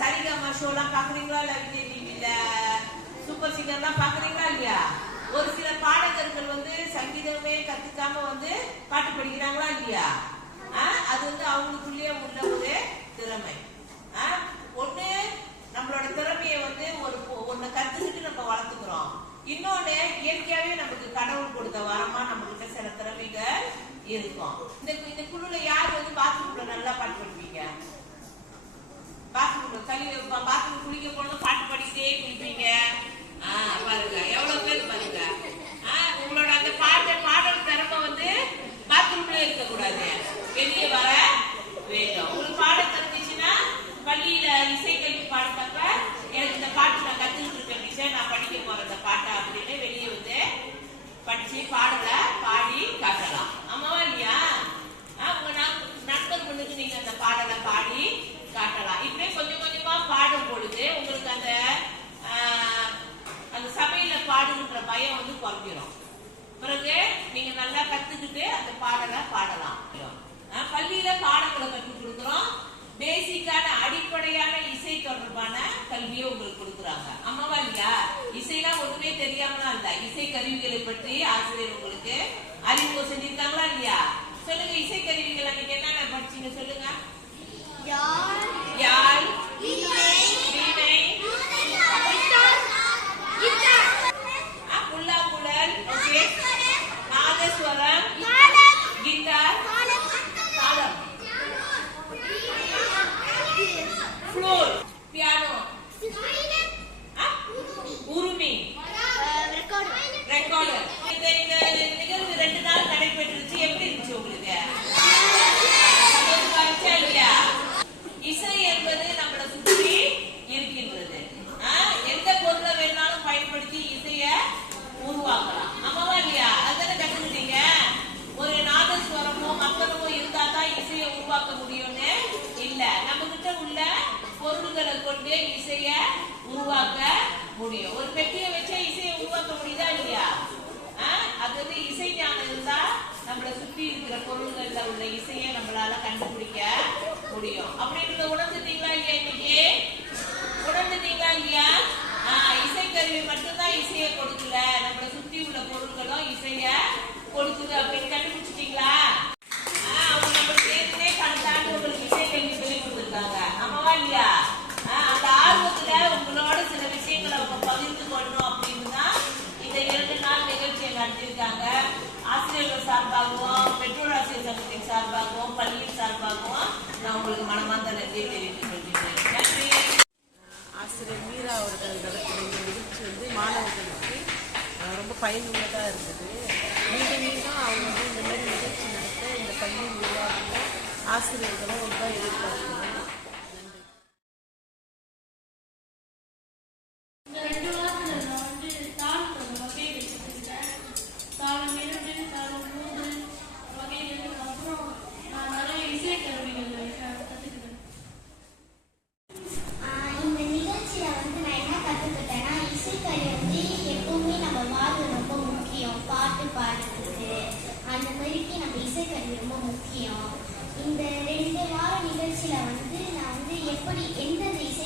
சரிகமா ஷோலாம் பாக்குறீங்களா இல்ல விஜய் டிவில சூப்பர் சிங்கர்லாம் பாக்குறீங்களா இல்லையா? ஒரு சில பாடகர்கள் வந்து சங்கீதமே கத்துக்காம வந்து பாட்டு படிக்கிறாங்களா இல்லையா? அது வந்து அவங்களுக்குள்ளே உள்ள ஒரு திறமை. ஒண்ணு நம்மளோட திறமையை வந்து ஒண்ணு கத்துக்கிட்டு நம்ம வளர்த்துக்கிறோம். இன்னொன்னு இயற்கையாவே நமக்கு கடவுள் கொடுத்த வரமா நம்ம கிட்ட சில திறமைகள் இருக்கும். இந்த குழுல யார் வந்து பாத்ரூம்ல நல்லா பாட்டு படிப்பீங்க? பாத்ரூம் குளிக்க போனது பாட்டு படிக்கிட்டே குளிப்பீங்க. பாருங்க எவ்வளவு பேர் பாருங்க. உங்களோட அந்த பாடல் திறமை வந்து பாத்ரூம்ல இருக்க கூடாது, வெளியே வர வேண்டும். உங்களுக்கு பாட தெரிஞ்சிச்சுன்னா பள்ளியில இசைக்கல்வி பாடத்தப்ப எனக்கு இந்த பாட்டு நான் கத்துக்கிட்டு இருக்கேன் டீச்சர், நான் படிக்க போறேன் இந்த பாட்டை அப்படின்னு வெளியே வந்து படிச்சு பாடல பாடி காட்டலாம். ஆமாவா இல்லையா? உங்க நண்பர்களுக்கு நீங்க அந்த பாடலை பாடி காட்டலாம். இப்படியே கொஞ்சம் கொஞ்சமா பாடும் பொழுது உங்களுக்கு அந்த சபையில பாடுகின்ற பயம் வந்து குறைஞ்சிடும். பிறகு நீங்க நல்லா கத்துக்கிட்டு அந்த பாடலை பாடலாம். பள்ளியில பாடங்களை கற்றுக் கொடுக்கிறோம். பேசிக்கான அடிப்படையான இசை தொடர்பான கல்வியை உங்களுக்கு கொடுக்குறாங்க. ஆமாவா இல்லையா? இசைலாம் ஒண்ணுமே தெரியாமலாம் இல்ல, இசை கருவிகளை பற்றி ஆசிரியர் உங்களுக்கு அறிமுகம் செஞ்சிருக்காங்களா இல்லையா? சொல்லுங்க, இசை கருவிகள் அன்னைக்கு என்னென்ன படிச்சீங்க சொல்லுங்க. யாழ், வீணை, புல்லாங்குழல், நாதஸ்வரம், கிட்டார், தாளம், ஃப்ளூட், பியானோ, உருமி, ரெக்கார்டர். இந்த நிகழ்வு 2 நாள் நடைபெற்றுச்சு. எப்படி இருந்துச்சு உங்களுக்கு? இல்லையா? இசை என்பது நம்மளை சுற்றி இருக்கின்றது. எந்த பொருளை வேணாலும் பயன்படுத்தி இசைய உருவாக்கலாம். ஆமாவா இல்லையா? அதுதானே கத்துக்கிட்டீங்க. ஒரு நாதஸ்வரமோ மக்களமோ இருந்தா தான் இசையை உருவாக்க முடியும்னு இல்ல, நம்ம கிட்ட உள்ள பொருள்களை கொண்டு இசைய உருவாக்க முடியும். ஒரு பெட்டியை வச்சா இசையை உருவாக்க முடியுதா இல்லையா? அது வந்து இசை ஞானம் இருந்தா நம்மளை சுற்றி இருக்கிற பொருள்கள்ல உள்ள இசையை நம்மளால கண்டுபிடிக்க முடியும். அப்படின்றத உணர்ந்துட்டீங்களா இல்லையா? இன்னைக்கு உணர்ந்துட்டீங்களா இல்லையா? இசைக்கருவி மட்டும்தான் இசையை கொடுக்கல, நம்மளை சுற்றி உள்ள பொருள்களும் இசைய கொடுக்குது அப்படின்னு கண்டுபிடிச்சிட்டீங்களா? அவங்க நம்மளுக்கு ஏற்கனவே கணக்காண்டு உங்களுக்கு இசைக்கல்வி சொல்லி கொடுத்துருக்காங்க. ஆமாவா இல்லையா? அந்த ஆர்வத்துல உங்களோட சில விஷயங்களை அவங்க பகிர்ந்து கொள்ளணும் அப்படின்னு தான் இந்த 2 நாள் நிகழ்ச்சியை நடத்திருக்காங்க. ஆசிரியர்கள் சார்பாகவும், பெற்றோர் ஆசிரியர் சங்கத்தின் சார்பாகவும், பள்ளியின் சார்பாகவும் நான் உங்களுக்கு மனமார்ந்த நன்றியை தெரிவித்துக் கொள்கிறேன். நன்றி. ஆசிரியர் மீரா அவர்கள் நடத்தின இந்த நிகழ்ச்சி வந்து மாணவர்களுக்கு ரொம்ப பயனுள்ளதாக இருந்தது. மீண்டும் அவங்க வந்து இந்த மாதிரி நிகழ்ச்சி நடத்த இந்த பள்ளியில் உருவாக்கிய ஆசிரியர்களும் ரொம்ப எதிர்பார்க்கிறோம். இந்த 2 வார நிகழ்ச்சியில வந்து நான் வந்து எப்படி எந்தெந்த இசை